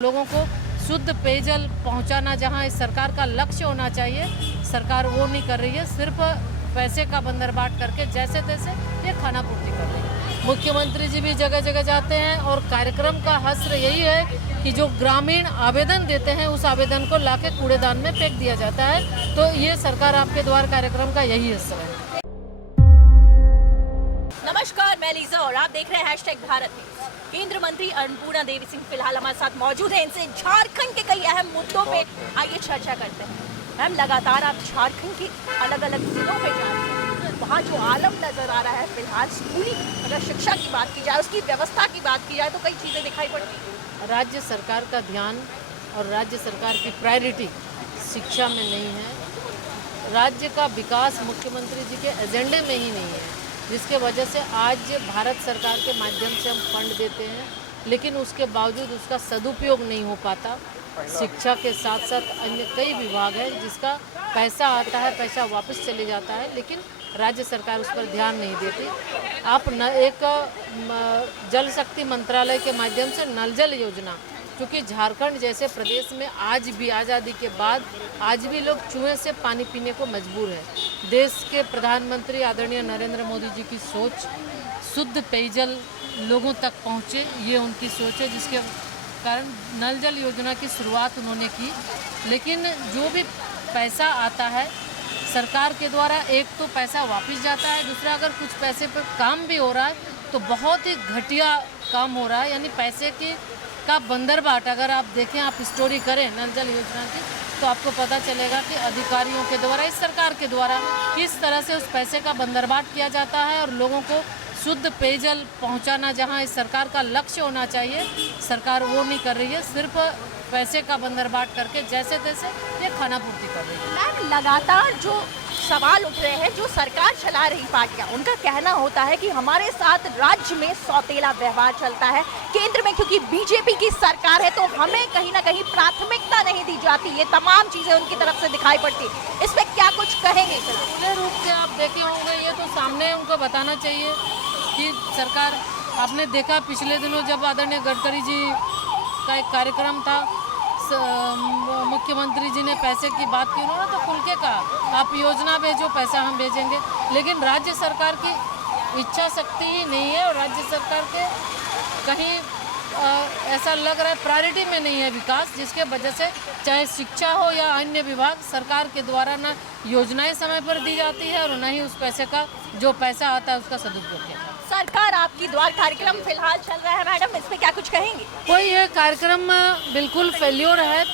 लोगों को शुद्ध पेयजल पहुंचाना जहां इस सरकार का लक्ष्य होना चाहिए, सरकार वो नहीं कर रही है। सिर्फ पैसे का बंदरबाट करके जैसे तैसे ये खाना पूर्ति कर रही है। मुख्यमंत्री जी भी जगह जगह जाते हैं और कार्यक्रम का हस्र यही है कि जो ग्रामीण आवेदन देते हैं उस आवेदन को लाके कूड़ेदान में फेंक दिया जाता है। तो ये सरकार आपके द्वार कार्यक्रम का यही हिस्सा है। नमस्कार, मैं लीजा और आप देख रहे हैं #भारत न्यूज। केंद्र मंत्री अन्नपूर्णा देवी सिंह फिलहाल हमारे साथ मौजूद हैं। इनसे झारखंड के कई अहम मुद्दों पे आइए चर्चा करते हैं। मैम, लगातार आप झारखंड के अलग अलग जिलों में जा रहे हैं, वहाँ जो आलम नजर आ रहा है फिलहाल स्कूली अगर शिक्षा की बात की जाए, उसकी व्यवस्था की बात की जाए तो कई चीज़ें दिखाई पड़ती हैं। राज्य सरकार का ध्यान और राज्य सरकार की प्रायोरिटी शिक्षा में नहीं है। राज्य का विकास मुख्यमंत्री जी के एजेंडे में ही नहीं है, जिसके वजह से आज भारत सरकार के माध्यम से हम फंड देते हैं, लेकिन उसके बावजूद उसका सदुपयोग नहीं हो पाता। शिक्षा के साथ साथ अन्य कई विभाग हैं जिसका पैसा आता है, पैसा वापस चले जाता है, लेकिन राज्य सरकार उस पर ध्यान नहीं देती। आप एक जल शक्ति मंत्रालय के माध्यम से नल जल योजना, क्योंकि झारखंड जैसे प्रदेश में आज भी आज़ादी के बाद आज भी लोग कुएं से पानी पीने को मजबूर है। देश के प्रधानमंत्री आदरणीय नरेंद्र मोदी जी की सोच शुद्ध पेयजल लोगों तक पहुँचे, ये उनकी सोच है, जिसके कारण नल जल योजना की शुरुआत उन्होंने की। लेकिन जो भी पैसा आता है सरकार के द्वारा, एक तो पैसा वापस जाता है, दूसरा अगर कुछ पैसे पर काम भी हो रहा है तो बहुत ही घटिया काम हो रहा है। यानी पैसे की का बंदरबाट अगर आप देखें, आप स्टोरी करें नल जल योजना की, तो आपको पता चलेगा कि अधिकारियों के द्वारा, इस सरकार के द्वारा किस तरह से उस पैसे का बंदरबाट किया जाता है और लोगों को शुद्ध पेयजल पहुंचाना जहां इस सरकार का लक्ष्य होना चाहिए, सरकार वो नहीं कर रही है। सिर्फ पैसे का बंदरबाट करके जैसे तैसे ये खाना पूर्ति कर रही है। मैम, लगातार जो सवाल उठ रहे हैं, जो सरकार चला रही पार्टियां, उनका कहना होता है कि हमारे साथ राज्य में सौतेला व्यवहार चलता है। केंद्र में क्योंकि बीजेपी की सरकार है तो हमें कहीं ना कहीं प्राथमिकता नहीं दी जाती। ये तमाम चीजें उनकी तरफ से दिखाई पड़ती। इस पर क्या कुछ कहेंगे? पूरे रूप से आप देखे होंगे, ये तो सामने उनको बताना चाहिए कि सरकार, आपने देखा पिछले दिनों जब आदरणीय गडकरी जी का एक कार्यक्रम था, मुख्यमंत्री जी ने पैसे की बात की, उन्होंने तो खुल के कहा आप योजना भेजो, पैसा हम भेजेंगे। लेकिन राज्य सरकार की इच्छा शक्ति ही नहीं है और राज्य सरकार के कहीं ऐसा लग रहा है प्रायोरिटी में नहीं है विकास, जिसके वजह से चाहे शिक्षा हो या अन्य विभाग, सरकार के द्वारा ना योजनाएं समय पर दी जाती है और न ही उस पैसे का जो पैसा आता है उसका सदुपयोग किया। सरकार आपकी द्वार कार्यक्रम फिलहाल चल रहा है मैडम, इस पे क्या कुछ कहेंगे? कोई ये कार्यक्रम बिल्कुल फेल्योर है।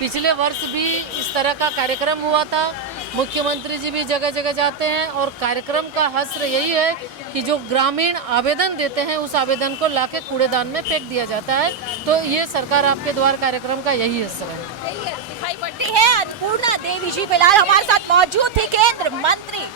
पिछले वर्ष भी इस तरह का कार्यक्रम हुआ था। मुख्यमंत्री जी भी जगह जगह जाते हैं और कार्यक्रम का हस्र यही है कि जो ग्रामीण आवेदन देते हैं उस आवेदन को लाके कूड़ेदान में फेंक दिया जाता है। तो ये सरकार आपके द्वार कार्यक्रम का यही हिस्सा है। दिखाई पड़ती है अन्नपूर्णा देवी जी फिलहाल हमारे साथ मौजूद थी, केंद्र मंत्री,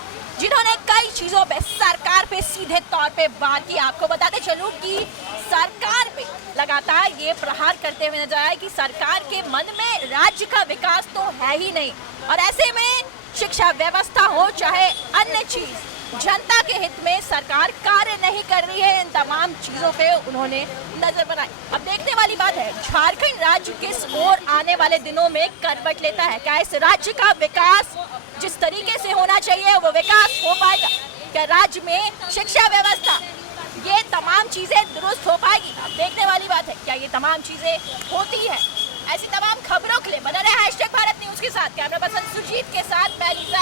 जिन्होंने कई चीजों पे सरकार पे सीधे तौर पे बात की। आपको बताते चलूं कि सरकार पे लगातार ये प्रहार करते हुए नजर आए कि सरकार के मन में राज्य का विकास तो है ही नहीं, और ऐसे में शिक्षा व्यवस्था हो चाहे अन्य चीज, जनता के हित में सरकार कार्य नहीं कर रही है। इन तमाम चीजों पे उन्होंने नजर बनाई। अब देखने वाली बात है झारखंड राज्य किस ओर आने वाले दिनों में करवट लेता है। क्या इस राज्य का विकास जिस तरीके से होना चाहिए वो विकास हो पाएगा? क्या राज्य में शिक्षा व्यवस्था, ये तमाम चीजें दुरुस्त हो पाएगी? अब देखने वाली बात है क्या ये तमाम चीजें होती है। ऐसी तमाम खबरों के लिए बना रहे #भारत न्यूज के साथ। कैमरा पर्सन सुजीत के साथ मैं लीजा,